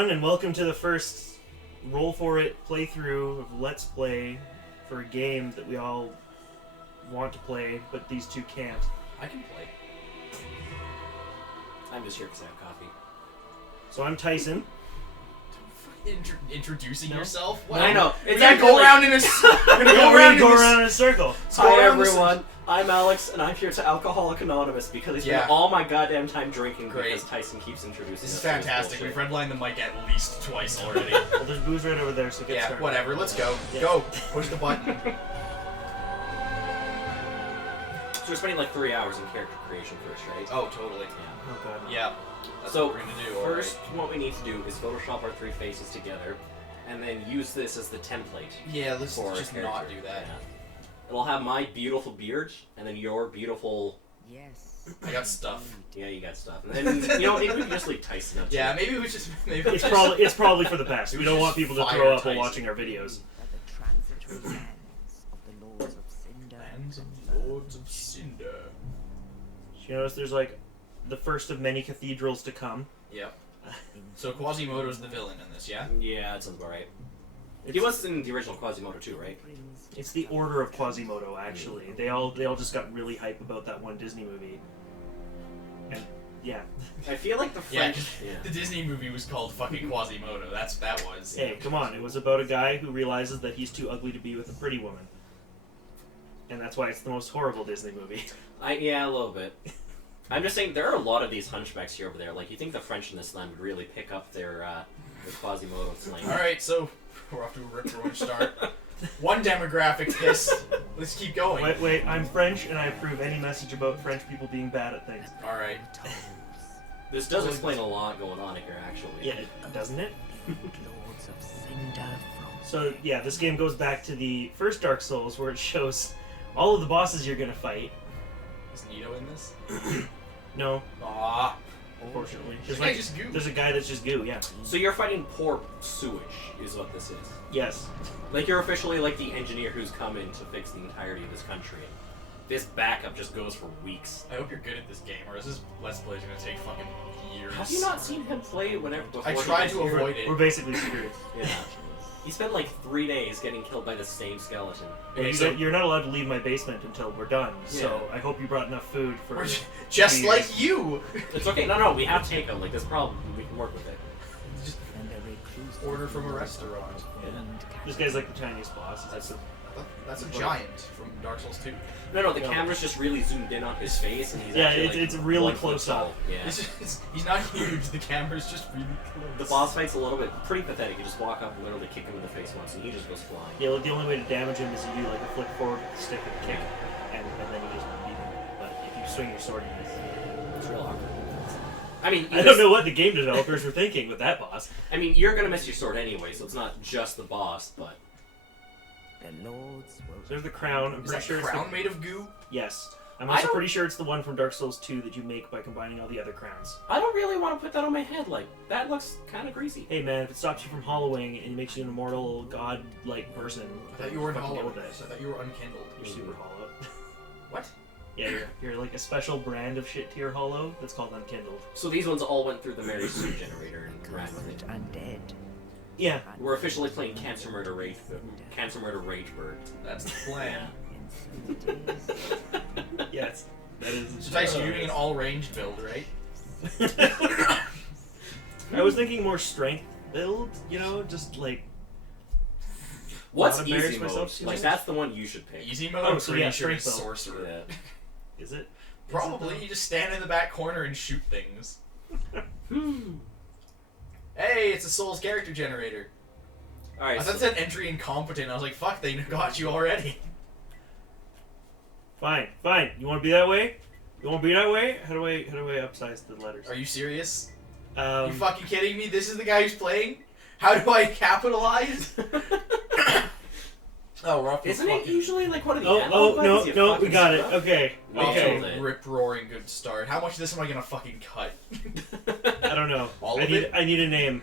everyone, and welcome to the first Roll For It playthrough of Let's Play for a game that we all want to play, but these two can't. I can play. I'm just here because I have coffee. So I'm Tyson. Introducing yourself? No, I know. We're gonna go around in a We're gonna go around in a circle. Hi everyone, I'm Alex, and I'm here to Alcoholic Anonymous because I spend all my goddamn time drinking because Tyson keeps introducing us. This is fantastic. We've redlined the mic at least twice already. Well, there's booze right over there, so get started. Whatever. Let's go. Yeah. Go. Push the button. So we're spending like 3 hours in character creation first, right? Oh, totally. Yeah. Oh god. Yeah. That's So what we're gonna do. first, what we need to do is Photoshop our three faces together, and then use this as the template. Yeah, let's for just a not character. do that. Yeah. It'll have my beautiful beard, and then your beautiful... Yes. I got stuff. Yeah, you got stuff. And then, maybe we can just leave Tyson up to Yeah, it. maybe we just... It's probably for the best. We don't want people to Fire throw up while Tyson. watching our videos. Are the transitory lands of the Lords of Cinder. Lands of Lords of Cinder. You notice there's like the first of many cathedrals to come. Yep. So Quasimodo's the villain in this, yeah? Yeah, that sounds about right. He was in the original Quasimodo too, right? It's the Order of Quasimodo, actually. They all just got really hype about that one Disney movie. And yeah. I feel like the Yeah, French... the Disney movie was called fucking Quasimodo. That was. Hey, come on. It was about a guy who realizes that he's too ugly to be with a pretty woman. And that's why it's the most horrible Disney movie. Yeah, a little bit. I'm just saying, there are a lot of these hunchbacks here over there. Like, you think the French in this land would really pick up their Quasimodo slang. Alright, so we're off to a rip-roaring start. One demographic pissed. Let's keep going. Wait, I'm French, and I approve any message about French people being bad at things. Alright. This does explain a lot going on here, actually. Yeah, doesn't it? Lords of Cinder from So, yeah, this game goes back to the first Dark Souls, where it shows all of the bosses you're gonna fight. Is Nito in this? No, Aww. unfortunately. This There's, guy like, just goo. there's a guy that's just goo, yeah. So you're fighting poor sewage, is what this is. Yes. Like, you're officially like the engineer who's come in to fix the entirety of this country. This backup just goes for weeks. I hope you're good at this game, or this Let's Play is gonna take fucking years. Have you not seen him play whenever before? I he tried was to here? avoid it. We're basically screwed. Yeah. He spent like 3 days getting killed by the same skeleton. Okay, so You're not allowed to leave my basement until we're done, so Yeah. I hope you brought enough food for... we're just 2 like years. you. It's okay. No, we have takeout. Like, this problem, we can work with it. Just and a reclusive order from a restaurant. This guy's like the Chinese boss. That's a giant from Dark Souls 2. No, the camera's just really zoomed in on his face, and he's Yeah, actually, it's like, really 1 foot close up. tall. Yeah. He's not huge. The camera's just really close. The boss fight's a little bit pretty pathetic. You just walk up and literally kick him in the face once, and he just goes flying. Yeah, like the only way to damage him is you do like a flick forward with the stick and kick, and then you just beat him. But if you swing your sword, you miss. It's real awkward. I mean, I don't know what the game developers were thinking with that boss. I mean, you're gonna miss your sword anyway, so it's not just the boss, but... The Lords will There's the crown. I'm Is pretty that sure it's crown made of goo? Yes. I'm I also don't- pretty sure it's the one from Dark Souls 2 that you make by combining all the other crowns. I don't really want to put that on my head. Like, that looks kind of greasy. Hey man, if it stops you from hollowing and makes you an immortal god-like person, I thought you were in fucking hollow. deal with I it. thought you were unkindled. You're super hollow. What? Yeah, you're like a special brand of shit tier hollow that's called unkindled. So these ones all went through the Mary Sue generator and ran with it. undead. Yeah. We're officially playing Cancer Murder Rage Bird. That's the plan. Yes. That is. So Tyson, you're doing an all-range build, right? I was thinking more strength build, just like. What's Not easy embarrass mode? myself too Like, much. that's the one you should pick. Easy mode, Oh, I'm so pretty yeah, sure is strength build. sorcerer. Yeah. Is it? Probably. You just stand in the back corner and shoot things. Hmm. Hey, it's a Souls character generator. Alright, I thought it said entry incompetent. I was like, fuck, they got you already. Fine. You want to be that way? You want to be that way? How do I upsize the letters? Are you serious? you Um, fucking kidding me? This is the guy who's playing? How do I capitalize? Oh, we're off to a Isn't it fucking... usually like one of the analog no, buttons you we fucking got it. screw up? Okay. We Okay. killed it. Rip-roaring good start. How much of this am I gonna fucking cut? I don't know. All I of need it? I need a name.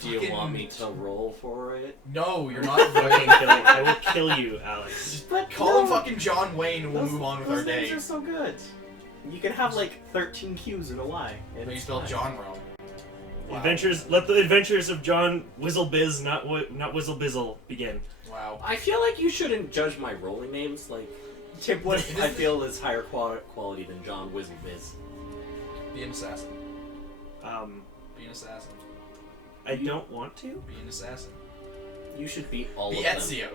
Do you want me to roll for it? No, you're not Fucking fucking... I will kill you, Alex. Just But call him no. fucking John Wayne and we'll Those- move on with those our names day. are so good. You can have like 13 Q's and a Y. No, you spelled John wrong. Wow. Let the adventures of John Whizzlebiz, not Whizzlebizzle, begin. Wow. I feel like you shouldn't judge my rolling names. Like, what I feel is higher quality than John Whizzlebiz. Be an assassin. Be an assassin. I don't want to. Be an assassin. You should beat all Be of them. Ezio.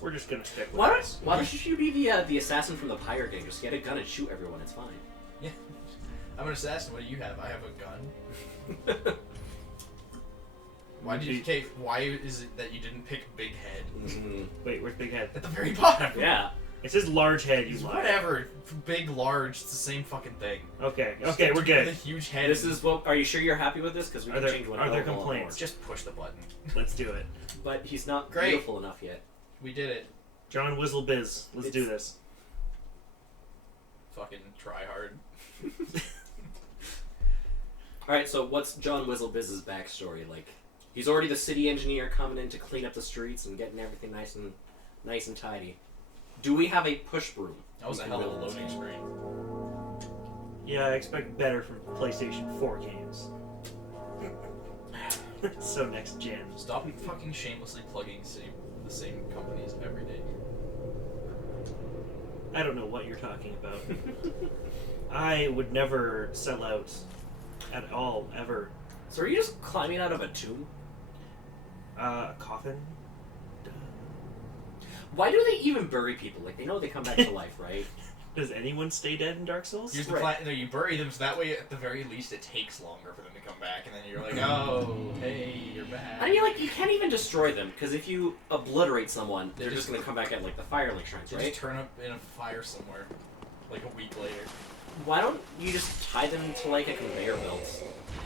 We're just gonna stick with Why this. don't you be the assassin from the Pirate Gang? Just get a gun and shoot everyone. It's fine. Yeah. I'm an assassin. What do you have? I have a gun. Why is it that you didn't pick Big Head Wait, where's Big Head? at the very bottom? Yeah. It says large head. You lie. Whatever. Big, large. It's the same fucking thing. Okay, Just we're with good. a huge head. This is what. Are you sure you're happy with this? Because we Are can there- change one. are there hell of a lot more. complaints? Just push the button. Let's do it. But he's not Great. beautiful enough yet. We did it. John Whizzlebiz. Let's do It's- this. Fucking try hard. All right. So what's John Whiztlebiz's backstory? Like, he's already the city engineer coming in to clean up the streets and getting everything nice and tidy. Do we have a push broom? That was a We hell can of a build? loading screen. Yeah, I expect better from PlayStation 4 games. So next gen. Stop fucking shamelessly plugging the same companies every day. I don't know what you're talking about. I would never sell out at all, ever. So are you just climbing out of a tomb? A coffin? Why do they even bury people? Like, they know they come back to life, right? Does anyone stay dead in Dark Souls? Here's the Right. plan. No, you bury them so that way, at the very least, it takes longer for them to come back, and then you're like, oh, hey, you're back. I mean, like, you can't even destroy them, because if you obliterate someone, they're They just just- going to come back at, like, the Firelink Shrines, They right? just turn up in a fire somewhere, like a week later. Why don't you just tie them to, like, a conveyor belt,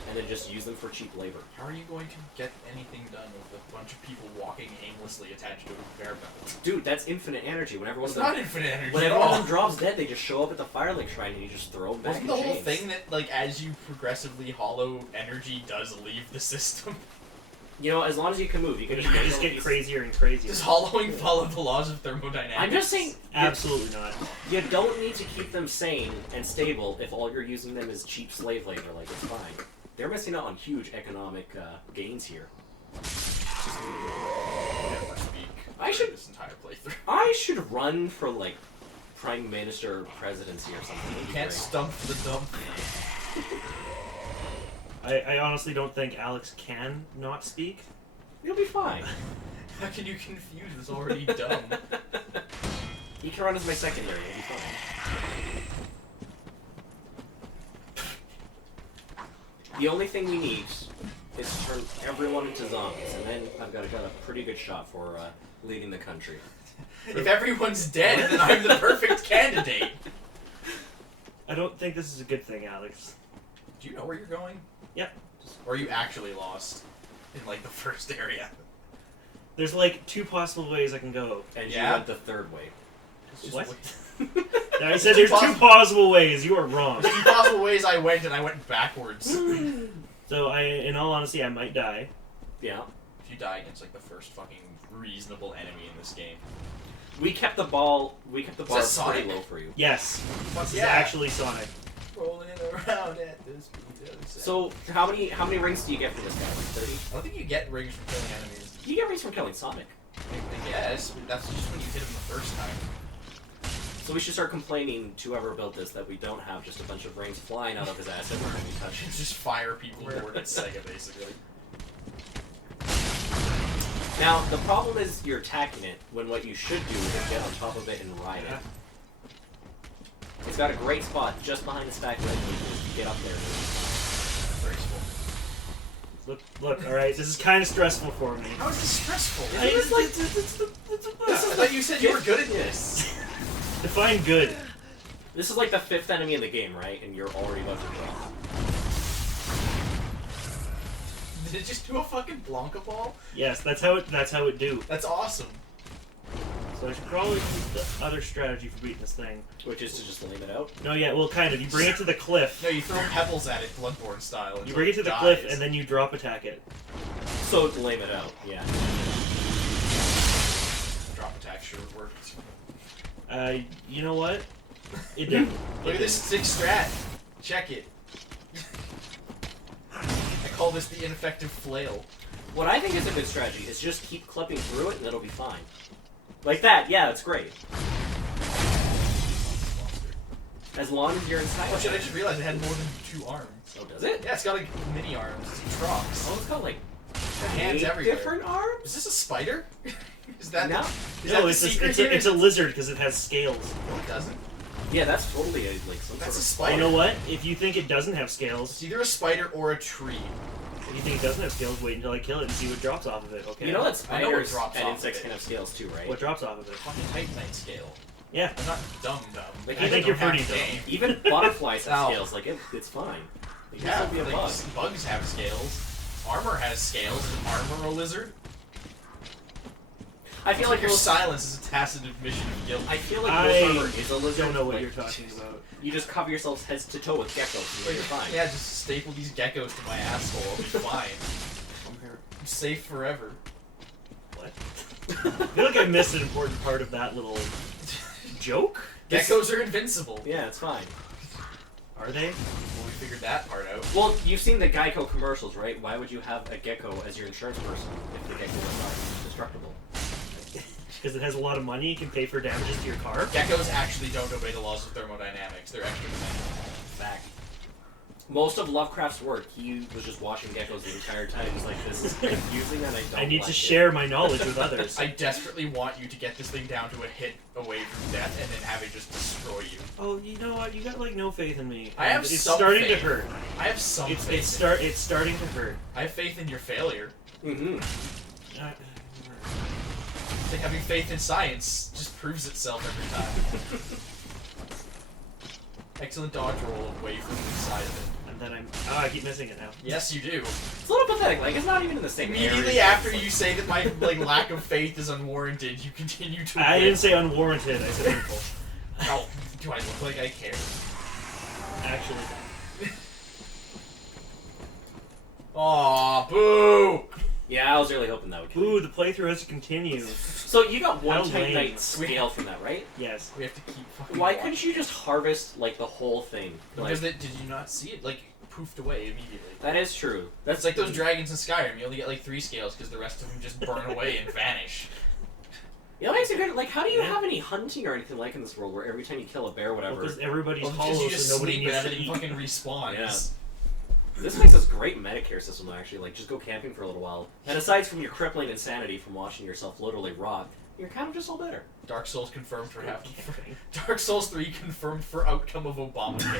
and then just use them for cheap labor? How are you going to get anything done with a bunch of people walking aimlessly attached to a conveyor belt? Dude, that's infinite energy. Whenever one It's of not them... infinite energy Whenever at one of all. them drops dead, they just show up at the Firelink Shrine, and you just throw them back Wasn't in the whole chains. thing that, like, as you progressively hollow, energy does leave the system? You know, as long as you can move, you can You just... just get crazier and crazier. Does hollowing follow the laws of thermodynamics? I'm just saying, Absolutely not. you don't need to keep them sane and stable if all you're using them is cheap slave labor. Like, it's fine. They're missing out on huge economic gains here. Never speak. I should- this entire playthrough. I should run for, like, prime minister or presidency or something. It'd You be can't great. stump the dump. I honestly don't think Alex can not speak. You'll be fine. How can you confuse this already dumb? He can run as my secondary. It'll be fine. The only thing we need is to turn everyone into zombies, and then I've got a pretty good shot for leading the country. If everyone's dead, then I'm the perfect candidate. I don't think this is a good thing, Alex. Do you know where you're going? Yep. Or are you actually lost in, like, the first area? There's like two possible ways I can go. And Yeah? you went the third way. It's just What? wait. I said there's two possible ways. You are wrong. There's two possible ways I went, and I went backwards. If So in all honesty, I might die. Yeah. you die against, like, the first fucking reasonable enemy in this game. We kept the bar that pretty Sonic? low for you. Yes, Fuck this is actually Sonic. Rolling around at this speed. So how many rings do you get from this guy? Like 30? I don't think you get rings from killing enemies. You get rings from killing Sonic. I guess, but that's just when you hit them the first time. So we should start complaining to whoever built this that we don't have just a bunch of rings flying out of his ass every time we touch It's it. just fire people board at Sega, basically. Now, the problem is you're attacking it when what you should do is get on top of it and ride it. It's got a great spot just behind the stack ledge where you can get up there. Graceful. Look, alright, this is kind of stressful for me. How is this stressful? It's like- I thought you said you were good at this. Define good. This is like the 5th enemy in the game, right? And you're already about to drop. Did it just do a fucking Blanca ball? Yes, that's how it do. That's awesome. So I should probably use the other strategy for beating this thing. Which is to just lame it out. No, yeah, well, kind of. You bring it to the cliff. No, you throw pebbles at it, Bloodborne style. You until bring it to the dies. cliff and then you drop attack it. So to lame it out, yeah. Drop attack sure worked. You know what? It did. Look at this sick strat. Check it. call this the ineffective flail. What I think is a good strategy is just keep clipping through it and it'll be fine. Like that, yeah, that's great. As long as you're inside. Oh shit, I just realized it had more than 2 arms. Oh, does it? Yeah, it's got like mini arms. It's Trox. Oh, it's got like Hands 8 everywhere. different arms? Is this a spider? Is that No. Is No, that it's the a, secret it's, here? a, it's a lizard because it has scales. No, it doesn't. Yeah, that's totally like some That's a sort spider. You know what? If you think it doesn't have scales, It's either a spider or a tree. if you think it doesn't have scales, wait until I kill it and see what drops off of it. Okay. of... You know that I know what spiders drops and off insects of it. can have scales too, right? what drops off of it? Fucking Titanite scale. Yeah. I'm not dumb. Like, I think you're pretty dumb. Even butterflies have Ow. scales. Like it's fine. It can Yeah, still be a like, bug. bugs have scales. Armor has scales. Is armor a lizard? I feel like your most, silence is a tacit admission of guilt. I feel like I most armor is a lizard. don't know what like, you're talking about. You just cover yourselves head to toe with geckos and you're fine. Yeah, just staple these geckos to my asshole. I'll be fine. I'm safe forever. What? I feel like I missed an important part of that little joke. Geckos are invincible. Yeah, it's fine. Are they? Well, we figured that part out. Well, you've seen the Geico commercials, right? Why would you have a gecko as your insurance person if the gecko was not indestructible? Because it has a lot of money, it can pay for damages to your car. Geckos actually don't obey the laws of thermodynamics. They're extra Fact. Most of Lovecraft's work, he was just watching geckos the entire time. He's like, this is confusing and I don't I need like to it. share my knowledge with others. I desperately want you to get this thing down to a hit away from death and then have it just destroy you. Oh, you know what? You got like no faith in me. I have And it's some starting faith. to hurt. I have some It's faith. it's starting to hurt. I have faith in your failure. Mm-hmm. It's like having faith in science just proves itself every time. Excellent dodge roll away from inside of it. And then I keep missing it now. Yes, you do. It's a little pathetic. Like, it's not even in the same Immediately area. after you say that my lack of faith is unwarranted, you continue to. I win. didn't say unwarranted. I said painful. Oh, do I look like I care? Actually, Aw, boo! Yeah, I was really hoping that would kill ooh, you. the playthrough has to continue. So you got one How Titanite lame. scale from that, right? Yes. We have to keep fucking. Why watching. couldn't you just harvest, like, the whole thing? Like, Because did you not see it? Like, poofed away immediately. that is true. That's like those dragons in Skyrim. You only get like 3 scales because the rest of them just burn away and vanish. Yeah, that makes it good. Like, how do you Yeah. have any hunting or anything like in this world where every time you kill a bear or whatever... Because everybody's Well, because hollow, you just so nobody sleep needs and to everything eat. fucking respawns. Yeah. This makes this great Medicare system, actually. Like, just go camping for a little while. And aside from your crippling insanity from watching yourself literally rot, you're kind of just all better. Dark Souls confirmed for half. Camping. Dark Souls 3 confirmed for outcome of Obamacare.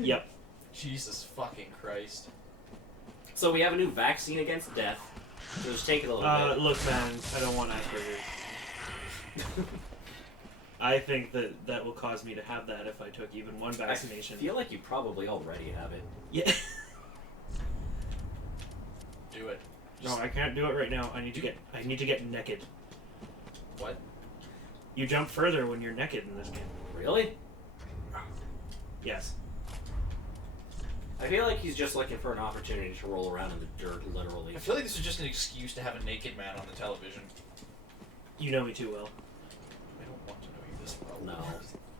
Yep. Jesus fucking Christ. So we have a new vaccine against death. So just take it a little bit. Look, man, I don't want Asperger's. I think that will cause me to have that if I took even one vaccination. I feel like you probably already have it. Yeah. Do it. No, I can't do it right now. I need to get naked. What? You jump further when you're naked in this game. Really? Yes. I feel like he's just looking for an opportunity to roll around in the dirt, literally. I feel like this is just an excuse to have a naked man on the television. You know me too well. I don't want to know you this well. No.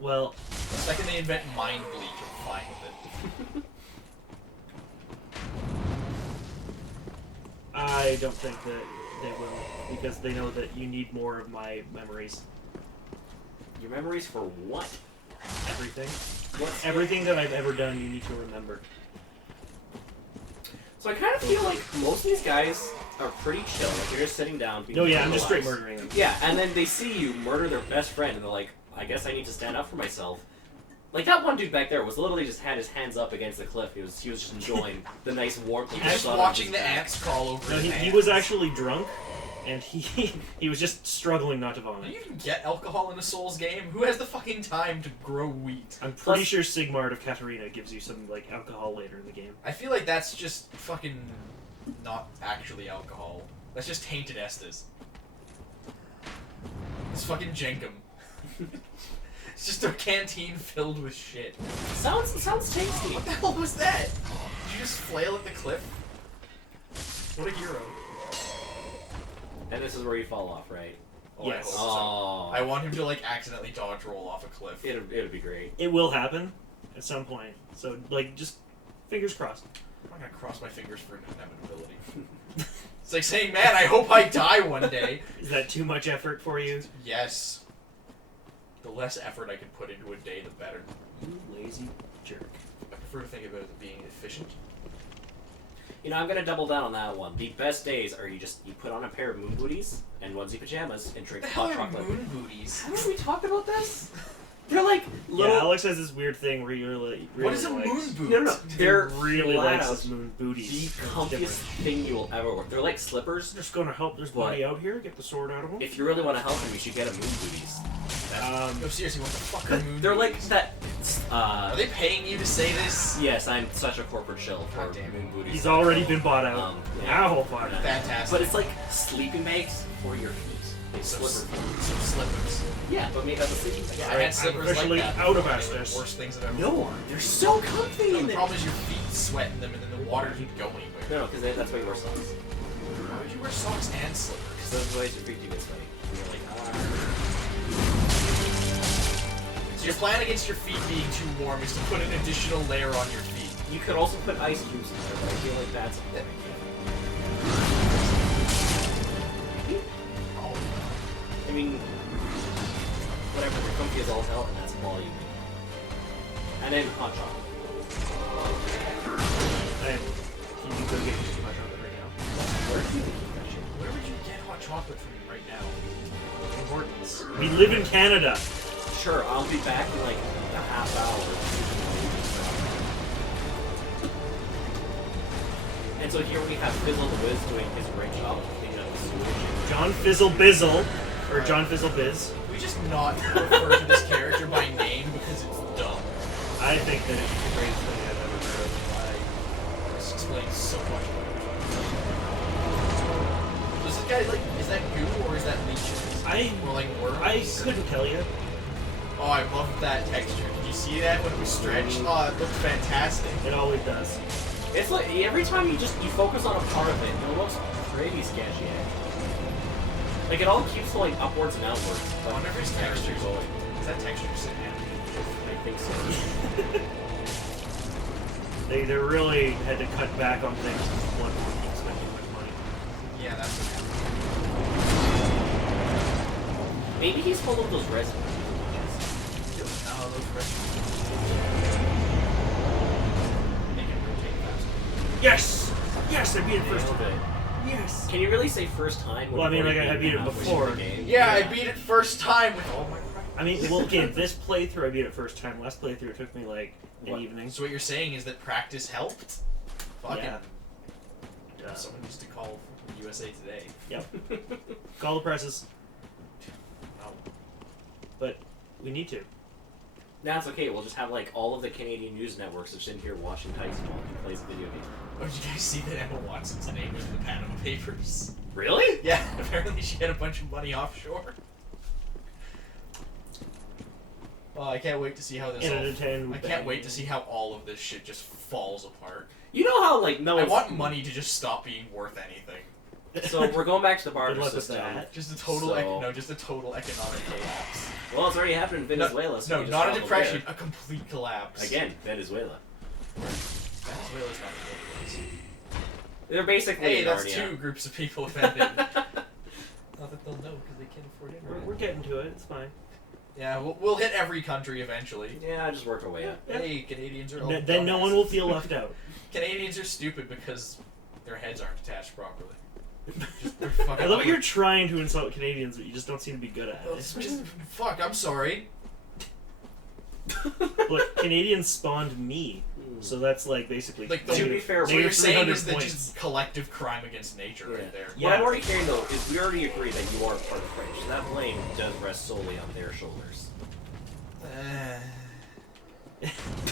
Well, The second they invent mind bleach, I'm fine with it. I don't think that they will, because they know that you need more of my memories. Your memories for what? Everything. What's Everything that I've ever done, you need to remember. So I kind of feel like most of these guys are pretty chill. Like, you're just sitting down. being No, yeah, I'm just straight brutalized. murdering them. Yeah, and then they see you murder their best friend, and they're like, I guess I need to stand up for myself. Like, that one dude back there was literally just had his hands up against the cliff. He was just enjoying the nice warmth. He of was the just sun on watching his the back. ants crawl over No, his he hands. was actually drunk, and he was just struggling not to Do vomit. you even get alcohol in a Souls game? Who has the fucking time to grow wheat? I'm pretty Plus- sure Sigmard of Katarina gives you some like alcohol later in the game. I feel like that's just fucking not actually alcohol. That's just tainted Estes. It's fucking Jenkum. It's just a canteen filled with shit. Sounds tasty. What the hell was that? Did you just flail at the cliff? What a hero. And this is where you fall off, right? Oh, Yes. I, hope Oh. so. I want him to like accidentally dodge roll off a cliff. It'd be great. It will happen, at some point. So, like, just fingers crossed. I'm not gonna cross my fingers for inevitability. It's like saying, man, I hope I die one day. Is that too much effort for you? Yes. The less effort I can put into a day, the better. You lazy jerk. I prefer to think of it as being efficient. You know, I'm gonna double down on that one. The best days are you put on a pair of moon booties and onesie pajamas and drink The hell hot are chocolate. moon booties? Haven't we talked about this? They're like little. Yeah, Alex has this weird thing where he really What is a likes, moon boot? No, they're He really flat likes out his moon booties. the It's comfiest different. thing you will ever wear. They're like slippers. Just gonna help this What? buddy out here, get the sword out of him. If you really want to help him, you should get a moon booties. No, seriously, what the fuck are moon They're like booties? that. Are they paying you to say this? Yes, I'm such a corporate shill for God damn it. moon booties. He's already been bought out. Yeah. Ow, fine. Fantastic. But it's like sleeping bags for your feet. It's So slipper. slippers. Yeah, but made out of sleeping bags. Yeah, I Alright, had slippers I'm officially like that. out of before. They were Estes. the worst things I've ever No, they're so comfy. No, in the there. problem is your feet sweat in them and then the water doesn't go anywhere. No, because that's why you wear socks. Why would you wear socks and slippers? Because otherwise your feet do get sweaty. And you're like, So your plan against your feet being too warm is to put an additional layer on your feet. You could also put ice cubes in there, but I feel like that's a bit. Oh, I mean, whatever, they're comfy as all hell, and that's all you need. And then hot chocolate. You can go get too much of it right now. Where do you keep that shit? where would you get hot chocolate from right now? Importance. We live in Canada. Sure, I'll be back in like a half hour. And so here we have Fizzle the Wiz doing his great job of cleaning up the sewage. John Fizzle Bizzle, or John Fizzle Biz. Can we just not refer to this character by name because it's dumb? I think that it's the greatest thing I've ever heard. This explains so much about it. Does this guy, like, is that goo or is that leeches? Or like worms? I couldn't tell you. Oh, I love that texture. Did you see that when it was stretched? Oh, it looked fantastic. It always does. It's like every time you focus on a part of it, it looks pretty sketchy. Actually. Like it all keeps going upwards and outwards. I But wonder if his texture's going. Is that texture just an animated? I think so. They really had to cut back on things because Bloodborne keeps spending too much money. Yeah, that's what happened. Maybe he's full of those resin. No, those restaurants. Make it rotate faster. Yes! Yes, I beat it first Nailed time. it. Yes! Can you really say first time? when Well, I mean, you've like, already I beat it halfway through before. the game? Yeah, I beat it first time with all my practice. I mean, well, okay, this playthrough I beat it first time. Last playthrough it took me like an What? evening. So what you're saying is that practice helped? Fucking. Yeah. Someone used to call USA Today. Yep. Call the presses. Oh. But we need to. That's okay. We'll just have like all of the Canadian news networks just in here watching Tyson while he plays a video game. Oh, did you guys see that Emma Watson's name was in the Panama Papers? Really? Yeah, apparently she had a bunch of money offshore. Oh, I can't wait to see how this In all... an attend I can't wait to see how all of this shit just falls apart. You know how like no I one's... want money to just stop being worth anything. So we're going back to the Good barter luck with system. that. Just a total, So- just a total economic collapse. Well, it's already happened in Venezuela. so No, we just not a follow depression, a complete collapse. there. Again, Venezuela. Venezuela's not the place. They're basically Hey, in that's Narnia. two groups of people offended. Not that they'll know because they can't afford internet. We're getting to it. It's fine. Yeah, we'll hit every country eventually. Yeah, I just worked our way up. Yeah. Hey, Canadians are all Then no one will feel dumbasses. left out. Canadians are stupid because their heads aren't attached properly. They're fucking I love that you're trying to insult Canadians, but you just don't seem to be good at It's it. just, fuck, I'm sorry. Look, Canadians spawned me, so that's like basically. Like, To be fair, What negative you're saying 300 is that points. just collective crime against nature Yeah. right there. Yeah. What I'm already hearing though is we already agree that you are part of French. So that blame does rest solely on their shoulders.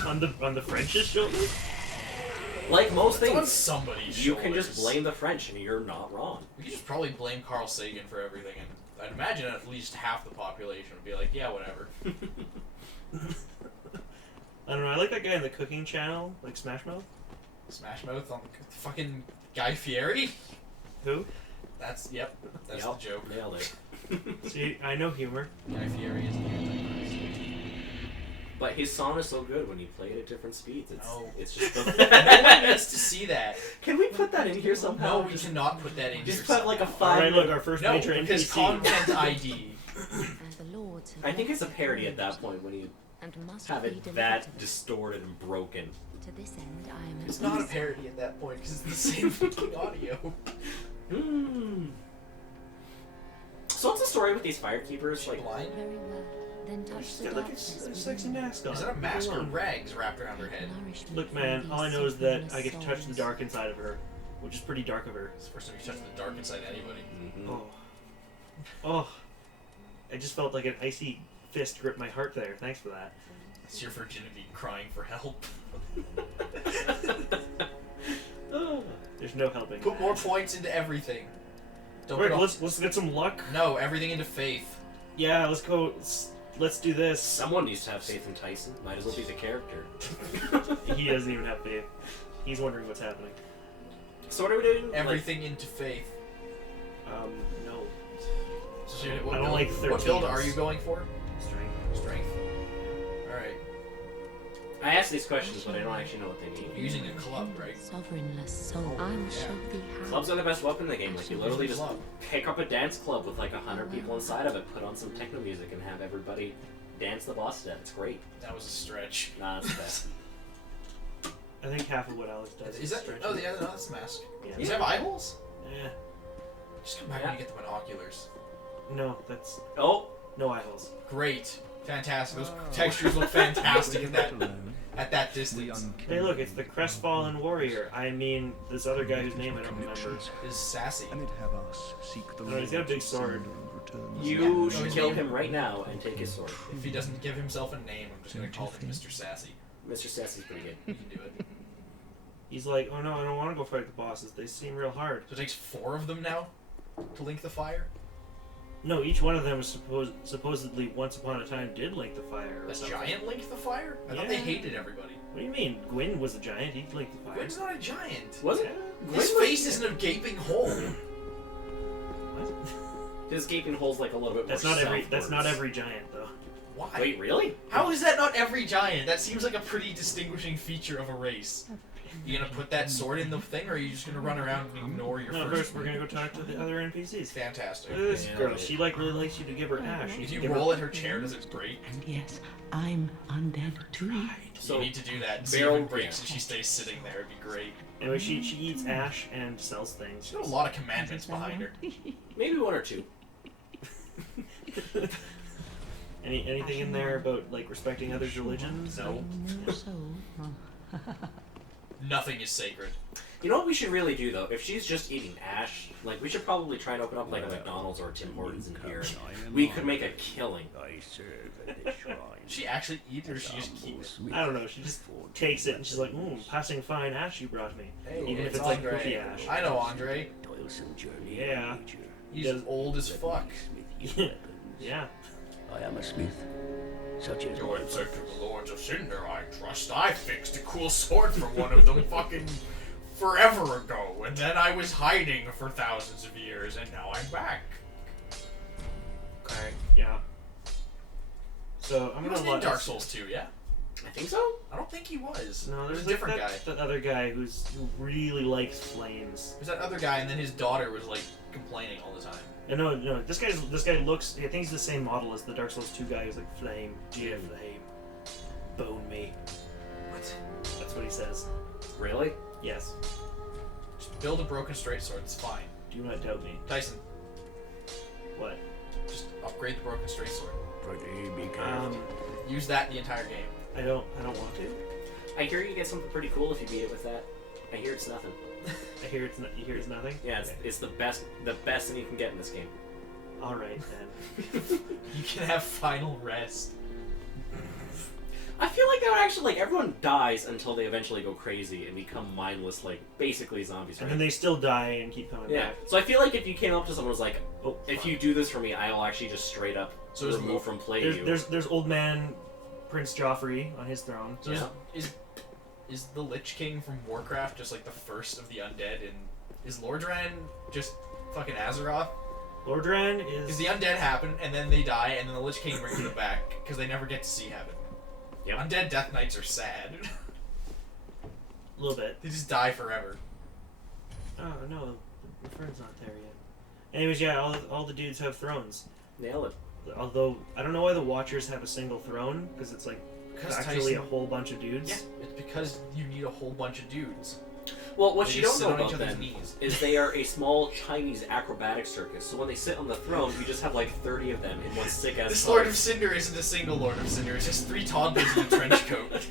on the French's shoulders. Like most It's on things, somebody's you can just shoulders. blame the French and you're not wrong. We could just probably blame Carl Sagan for everything, and I'd imagine at least half the population would be like, yeah, whatever. I don't know. I like that guy in the cooking channel, like Smash Mouth. Smash Mouth on fucking Guy Fieri? Who? That's the joke. Nailed it. See, I know humor. Guy Fieri is the Antichrist. But his song is so good when you play it at different speeds. It's just No the... one needs to see that. Can we put that in here somehow? No, we cannot put that in Just here put like a somehow. All 5. right, look, our first No, major because NPC. content ID. And the lords have I think it's a left parody their at that country, point when you and must have be it delivered to that them. distorted and broken. To this end, I am. It's not a parody at that point because it's the same fucking audio. Hmm. So what's the story with these firekeepers? Like, Blind? Very well. Then touch Just the got like a darkness sexy within. mask on. Is that a mask or Come on. rags wrapped around her head? Nourish me Look, from man, these all I know is that sufferingless I get to touch the souls. dark inside of her, which is pretty dark of her. It's the first time you touch the dark inside anybody. Oh. Oh. I just felt like an icy fist grip my heart there. Thanks for that. It's your virginity crying for help. Oh. There's no helping. Put more points into everything. Don't Quick, put all- let's get some luck. No, everything into faith. Yeah, let's go. Let's do this. Someone needs to have faith in Tyson. Might as well be the character. He doesn't even have faith. He's wondering what's happening. So what are we doing? Everything into faith. No. So I what don't build, like what build 13s. are you going for? Strength. Strength. Alright. I ask these questions, but I don't actually know what they mean. You're using a club, right? Sovereignless soul, I will show thee how. Clubs are the best weapon in the game. Like, you literally just Club. pick up a dance club with like 100 people inside of it, put on some techno music, and have everybody dance the boss to death. It's great. That was a stretch. Nah, it's the best. I think half of what Alex does Is that? stretching. Oh, yeah, no, that's a mask. Yeah. Does it have eye holes? Eh, Just come back when you get the binoculars. no, that's Oh, no eye holes. Great. Fantastic. Those textures look fantastic at that distance. Hey, look, it's the crestfallen warrior. I mean, this other guy whose name I don't remember. Is sassy. And it have us seek the No, he's got a big sword. you Yeah. should No, kill his name- him right now and take his sword. If he doesn't give himself a name, I'm just gonna call him Mr. Sassy. Mr. Sassy's pretty good. You can do it. He's like, oh no, I don't want to go fight the bosses. They seem real hard. So it takes 4 of them now to link the fire. No, each one of them was supposedly once upon a time did link the fire. Or A something. giant linked the fire? I thought they Yeah. hated everybody. What do you mean? Gwyn was a giant. He linked the fire. Gwen's not a giant. Was Yeah. it? His Gwen face isn't a gaping hole. What? His gaping hole's like a little bit That's more not every. That's not southwards. every giant though. Why? Wait, really? How is that not every giant? That seems like a pretty distinguishing feature of a race. You gonna put that sword in the thing, or are you just gonna run around and ignore your No, first? first we're gonna go talk to the other NPCs. Fantastic. Look at this Yeah, girl. right. She like really likes you to give her ash. If you give roll at her chair, does it break? And yes, I'm undead too. So you need to do that. And see if barrel- it breaks yeah. and she stays sitting there. It'd be great. Anyway, she eats ash and sells things. She's got a lot of commandments behind her. maybe 1 or 2. Anything in there about like respecting others' religions? No. No soul. Nothing is sacred. You know what we should really do though? If she's just eating ash, like we should probably try and open up like a McDonald's or a Tim Hortons in here. We could make a killing. I serve at the shrine. She actually eats or she just keeps it? I don't know. She just takes it and she's like, passing fine ash you brought me. Hey, Even if it's it's like Andre. cookie ash. I know Andre. Toilsome journey. Yeah. of nature. He's Does- old as fuck. Smith your weapons. Yeah. I am a smith, such as You're in search of the Lords of Cinder, I trust. I fixed a cool sword for one of them fucking forever ago, and then I was hiding for thousands of years, and now I'm back. Okay. Yeah. So I'm He gonna was in let Dark Souls 2, yeah? I think so. I don't think he was. No, there's there's a different guy. That other guy who really likes flames. There's that other guy, and then his daughter was like complaining all the time. And no, this guy looks. I think he's the same model as the Dark Souls 2 guy who's like flame, dear flame, bone me. What? That's what he says. Really? Yes. Just build a broken straight sword. It's fine. Do not doubt me. Tyson, What? just upgrade the broken straight sword. Pretty be careful. Use that the entire game. I don't want to. I hear you get something pretty cool if you beat it with that. I hear it's nothing. I hear it's you hear it's nothing. Yeah, it's the best thing you can get in this game. All right then. You can have final rest. I feel like that would actually everyone dies until they eventually go crazy and become mindless, like basically zombies. And Right? then they still die and keep coming Yeah. back. So I feel like if you came up to someone and was like, Oh, if fuck. you do this for me, I will actually just straight up So is remove from play you. There's old man Prince Joffrey on his throne. So Yeah. is the Lich King from Warcraft just like the first of the undead, and is Lordran just fucking Azeroth? Lordran Because is. the undead happen, and then they die, and then the Lich King brings them back, because they never get to see heaven. Yep. Undead Death Knights are sad. A little bit. They just die forever. Oh no, the fern's not there yet. Anyways, yeah, all the dudes have thrones. Nail it. Although I don't know why the Watchers have a single throne, because it's like Because actually a Tyson- whole bunch of dudes. Yeah, it's because you need a whole bunch of dudes. Well, what They you just don't sit know on each about other's them knees. is they are a small Chinese acrobatic circus. So when they sit on the throne, you just have like 30 of them in one sick ass. This Lord of Cinder isn't a single Lord of Cinder, it's just 3 toddlers in a trench coat.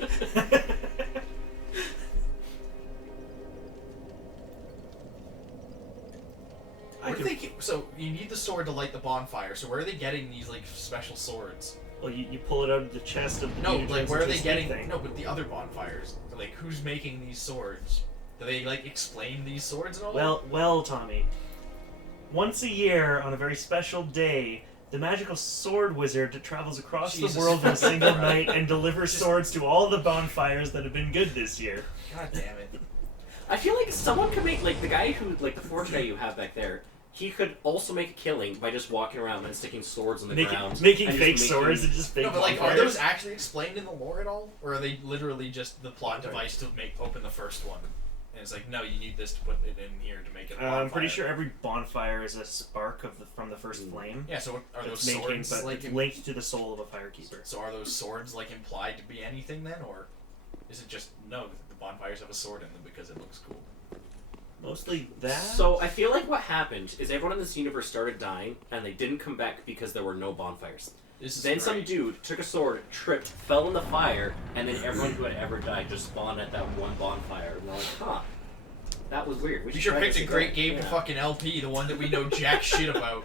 Where do they get, so you need the sword to light the bonfire, so where are they getting these like special swords? Well, you pull it out of the chest of the No, dude who like turns where are into they a getting snake thing. no, but the other bonfires. Like who's making these swords? Do they like explain these swords and all? Well, Tommy. Once a year, on a very special day, the magical sword wizard travels across Jesus. the world in a single Right. night and delivers swords to all the bonfires that have been good this year. God damn it. I feel like someone could make like the guy who like the forge guy you have back there. He could also make a killing by just walking around and sticking swords on the ground. Making and fake just swords and just fake No, but like, are bonfires. those actually explained in the lore at all, or are they literally just the plot device to open the first one? And it's like, no, you need this to put it in here to make it. A bonfire. I'm pretty sure every bonfire is a spark from the first flame. Yeah. So are those That's making, swords but like linked to the soul of a firekeeper. So are those swords like implied to be anything then, or is it just no? The bonfires have a sword in them because it looks cool. Mostly that. So I feel like what happened is everyone in this universe started dying, and they didn't come back because there were no bonfires. This is Then some great. dude took a sword, tripped, fell in the fire, and then everyone who had ever died just spawned at that one bonfire. And they're like, huh, that was weird. We should sure try picked this a great again." game to fucking LP, the one that we know jack shit about.